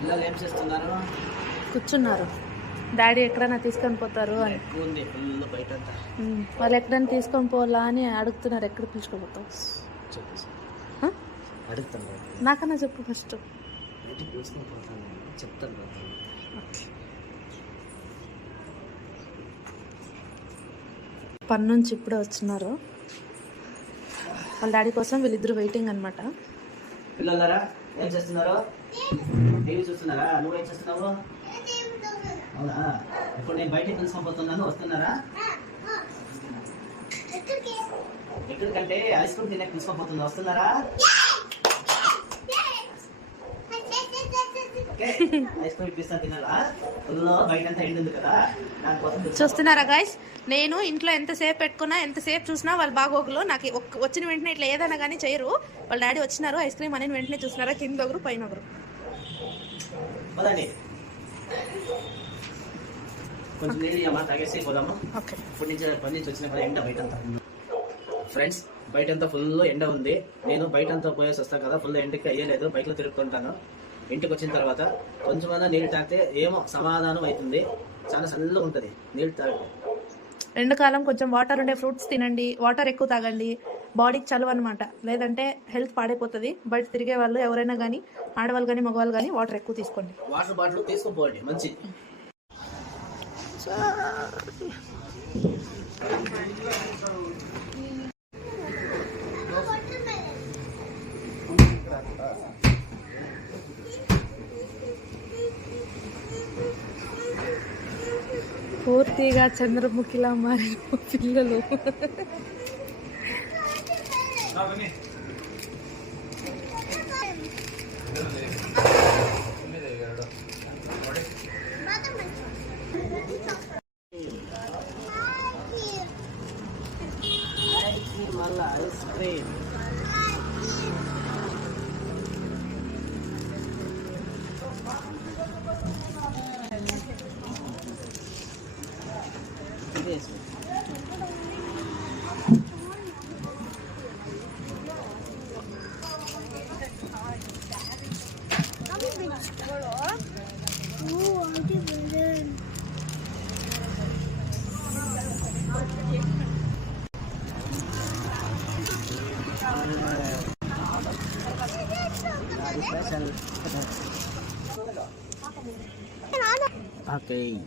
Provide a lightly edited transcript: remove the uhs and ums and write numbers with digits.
పిల్లలు ఏం చేస్తున్నారు? కూర్చున్నారు. డాడీ ఎక్కడైనా తీసుకొని పోతారు అని. వాళ్ళు ఎక్కడైనా తీసుకొని పోవాలా అని అడుగుతున్నారు. ఎక్కడ పిలుచుకోపోతావు నాకన్నా చెప్పు ఫస్ట్. పని నుంచి ఇప్పుడే వచ్చినారు. వాళ్ళ డాడీ కోసం వీళ్ళిద్దరు వెయిటింగ్ అనమాట. పిల్లలారా ఏం చేస్తున్నారు? టీవీ చూస్తున్నారా? నువ్వు ఏం చేస్తున్నావు? అవునా, ఇప్పుడు నేను బయటికి తీసుకుపోతున్నాను, వస్తున్నారా? ఎక్కడికంటే ఐస్ క్రీమ్ తినే తీసుకుపోతున్నా, వస్తున్నారా? ఐస్ క్రీమ్ ఇప్పిస్తాను, తినాలా? బయట అంతా ఎండింది కదా, దానికోసం. చూస్తున్నారా గైస్, నేను ఇంట్లో ఎంతసేపు పెట్టుకున్నా ఎంతసేపు చూసినా వాళ్ళ బాగోగులు నాకు వచ్చిన వెంటనే ఇట్లా ఏదైనా కానీ చేయరు. వాళ్ళ డాడీ వచ్చినారు, ఐస్ క్రీమ్ అని వెంటనే చూస్తున్నారా, కింద ఒకరు పైన ఒకరు. కొంచెం నీళ్ళు తాగేసి పోదాము. ఇప్పటి నుంచి పని నుంచి వచ్చిన ఎండ బయట అంతా. ఫ్రెండ్స్, బయట అంతా ఫుల్ ఎండ ఉంది. నేను బయట అంతా పోయేసి వస్తాను కదా, ఫుల్ ఎండకి అయ్యలేదు, బైక్లో తిరుగుతుంటాను. ఇంటికి వచ్చిన తర్వాత కొంచెమైనా నీళ్ళు తాగితే ఏమో సమాధానం అవుతుంది. చాలా చల్లగా ఉంటుంది నీళ్ళు తాగితే. ఎండాకాలం కొంచెం వాటర్ ఉండే ఫ్రూట్స్ తినండి, వాటర్ ఎక్కువ తాగండి, బాడీకి చలువ అనమాట. లేదంటే హెల్త్ పాడైపోతుంది. బయట తిరిగే వాళ్ళు ఎవరైనా కానీ, ఆడవాళ్ళు కానీ మగవాళ్ళు కానీ వాటర్ ఎక్కువ తీసుకోండి. వాటర్ బాటిల్ తీసుకుపోండి, మంచిది. పూర్తిగా చంద్రముఖిలా మారిన పిల్లలు. Ice cream Okay.